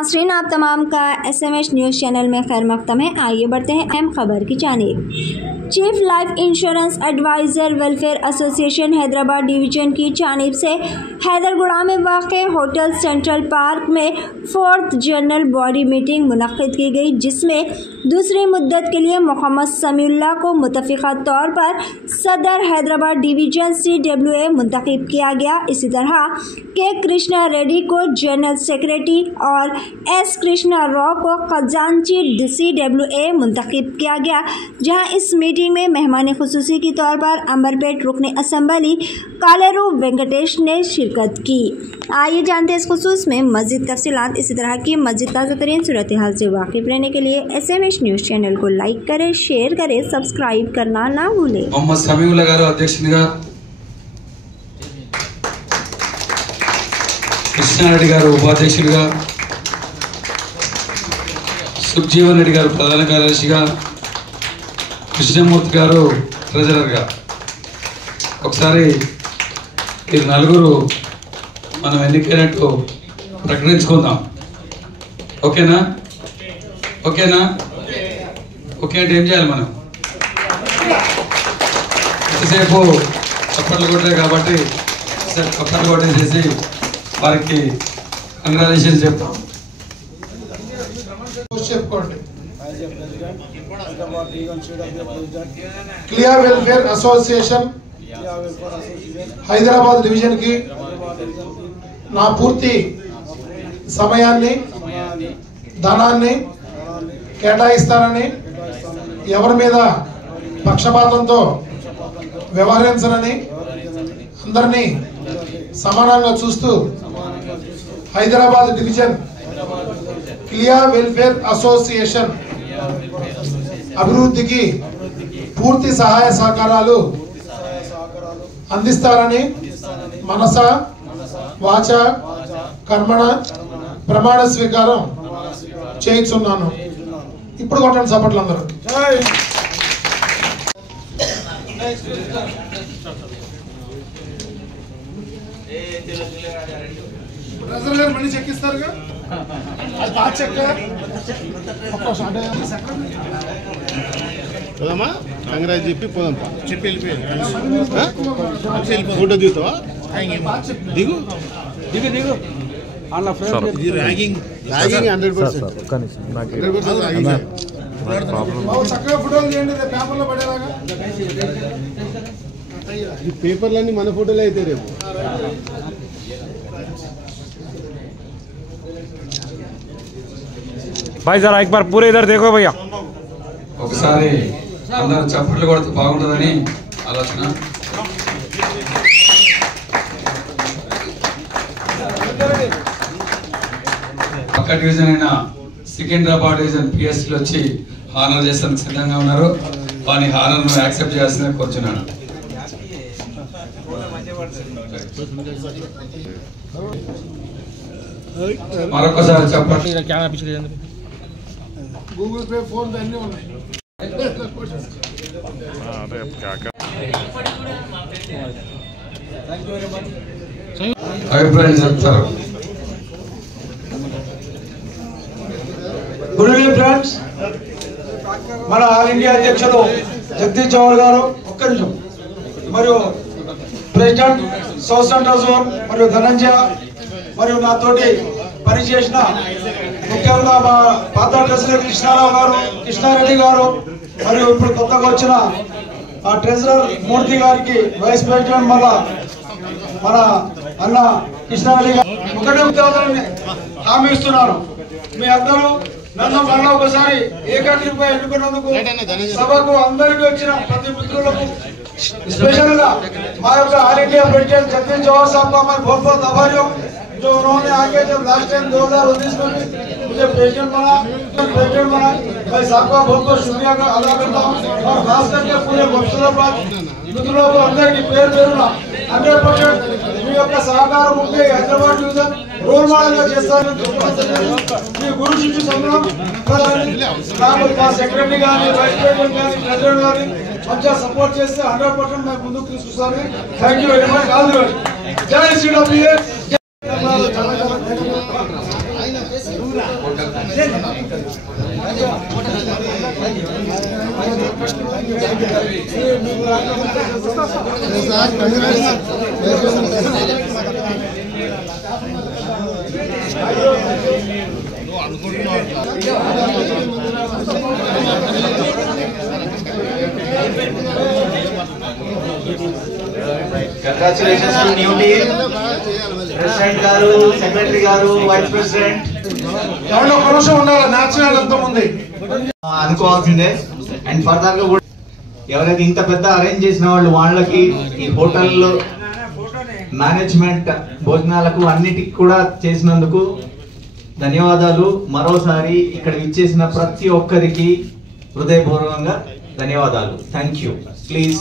नाज़रीन, आप तमाम का SMS न्यूज़ चैनल में खैर मक़दम है। आइए बढ़ते हैं अहम खबर की जानिब। Chief life insurance advisor welfare association Hyderabad division की जानिब से हैदरगुड़ा में वाक़े होटल सेंट्रल पार्क में 4th जनरल बॉडी मीटिंग मुनक़्क़िद की गई, जिसमें दूसरी मुद्दत के लिए मोहम्मद समीउल्लाह को मुतफ़िक़ा तौर पर सदर हैदराबाद डिवीज़न CWA मुंतखब किया गया। इसी तरह के कृष्णा रेड्डी को जनरल सेक्रेटरी और S कृष्णा राव को खजांची CWA मुंतखब किया गया। जहां इस मीटिंग में मेहमान खुसूसी के तौर पर अंबरपेट रुकन असम्बली कालेरू वेंकटेश ने शिरकत की। आइए जानते हैं इस खुसूस में मज़ीद तफसीलात। इसी तरह की मज़ीद ताज़ा तरीन सूरत हाल से वाकिफ़ रहने के लिए SMS न्यूज़ चैनल को लाइक करें, शेयर करें, सब्सक्राइब करना ना भूलें। मोहम्मद समीउल्लाह गारू अध्यक्षునిగా, కృష్ణారెడ్డి గారు ఉపాధ్యక్షుడిగా, సుఖజీవన్ రెడ్డి గారు ప్రధాన కార్యదర్శిగా, కృష్ణమూర్తి గారు ట్రెజరర్గా, ఒకసారి ఈ నలుగురు మనం ఎన్నికైనట్టు ప్రకటించుకుందాం. ఓకేనా? ఓకేనా? ఓకే అంటే ఏం చేయాలి? మనం ఎంతసేపు చప్పట్లు కొట్టారు కాబట్టి చప్పట్లు కొట్టేసేసి వారికి కంగ్రాచులేషన్స్ చెప్తాం. Clear welfare association Hyderabad division కి నా పూర్తి సమయాన్ని, ధనాన్ని కేటాయిస్తానని, ఎవరి మీద పక్షపాతంతో వ్యవహరించనని, అందరినీ సమానంగా చూస్తూ Hyderabad division clear welfare association అభివృద్ధికి పూర్తి సహాయ సహకారాలు అందిస్తారని మనస వాచ కర్మణ ప్రమాణ స్వీకారం చేయించున్నాను. ఇప్పుడు కొట్టండి చప్పట్లు అందరూ. మనీ చెక్ ఇస్తారుగా, అది పాత చెక్ పోదామా? కంగ్రాజ్ చెప్పి పోదాం. చెప్పి వెళ్ళిపోయారు. ఫోటో దిగుతావా? దిగు దిగు దిగు. ర్యాగింగ్ 100%. చక్కగా ఫోటోలు తీయండి, పేపర్లో పడేలాగా. ఈ పేపర్లన్నీ మన ఫోటోలు అయితే రేపు. भाई जरा एक बार पूरे इधर देखो भैया. ఒకసారి అందరూ చప్పట్లు కొడితే బాగుంటుందని ఆలోచన. పక్క డివిజన్ అయిన సికింద్రాబాద్ డివిజన్ PSలో వచ్చి హానర్ చేసేందుకు సిద్ధంగా ఉన్నారు. వాని హానర్ను యాక్సెప్ట్ చేయాల్సిందిగా కోరుచున్నాను. మరొకసారి చెప్పండి. గూగుల్ పే, ఫోన్ పే అన్నీ ఉన్నాయి. అభిప్రాయం చెప్తారు. Good evening friends. మన ఆల్ ఇండియా అధ్యక్షులు జగదీష్ చౌహాన్ గారు, ఒక్క నిమిషం, మరియు ప్రెసిడెంట్ సౌత్ సెంట్రల్ జోన్ మరియు ధనంజయ, మరియు నాతోటి పనిచేసిన ముఖ్యంగా మా పాత ట్రెజరర్ కృష్ణారావు గారు, కృష్ణారెడ్డి గారు, మరియు ఇప్పుడు కొత్తగా వచ్చిన ట్రెజరర్ మూర్తి గారికి, వైస్ ప్రెసిడెంట్ మన అన్న కృష్ణారెడ్డి గారు, ఒకటే ఉద్యోగాన్ని హామీ ఇస్తున్నారు. మీ అందరూ నన్ను మళ్ళీ ఒకసారి ఏకాగ్రతపై ఎన్నుకున్నందుకు సభకు అందరికీ వచ్చిన ప్రతి మిత్రులకు, special all India president Jagdish Chauhan साहब का मैं बहुत बहुत आभारी हूँ, जो उन्होंने आगे जब लास्ट टाइम 2019 में भी मुझे प्रेसिडेंट बना, मैं साहब का बहुत बहुत शुक्रिया अदा करता हूँ। और खास करके पूरे मुफ्तराबाद मित्रों को अंदर की पेर पेरुना 100% మీ యొక్క సహకారం ఉంటే హైదరాబాద్ డివిజన్ రోల్ మోడల్ గా చేస్తారని మీ గురు శిష్యు సంఘం నాకు మా సెక్రటరీ గాని, వైస్ ప్రెసిడెంట్ గాని, ప్రెసిడెంట్ గాని మంచిగా సపోర్ట్ చేస్తే 100% మేము ముందుకు తీసుకొస్తాను. Thank you very much. All the best. జై Sriram. Congratulations to new team. President garu, Secretary garu, Vice President. ఎవరో ఒక నిమిషం ఉండాలి, నేషనల్ అంతం ఉంది అనుకోవాల్సిందే. అండ్ ఫర్దర్ గా కూడా ఎవరైతే ఇంత పెద్ద అరేంజ్ చేసిన వాళ్ళకి ఈ హోటల్లో మేనేజ్మెంట్ భోజనాలకు అన్నిటికి కూడా చేసినందుకు ధన్యవాదాలు. మరోసారి ఇక్కడ ఇచ్చేసిన ప్రతి ఒక్కరికి హృదయపూర్వకంగా ధన్యవాదాలు. Thank you. ప్లీజ్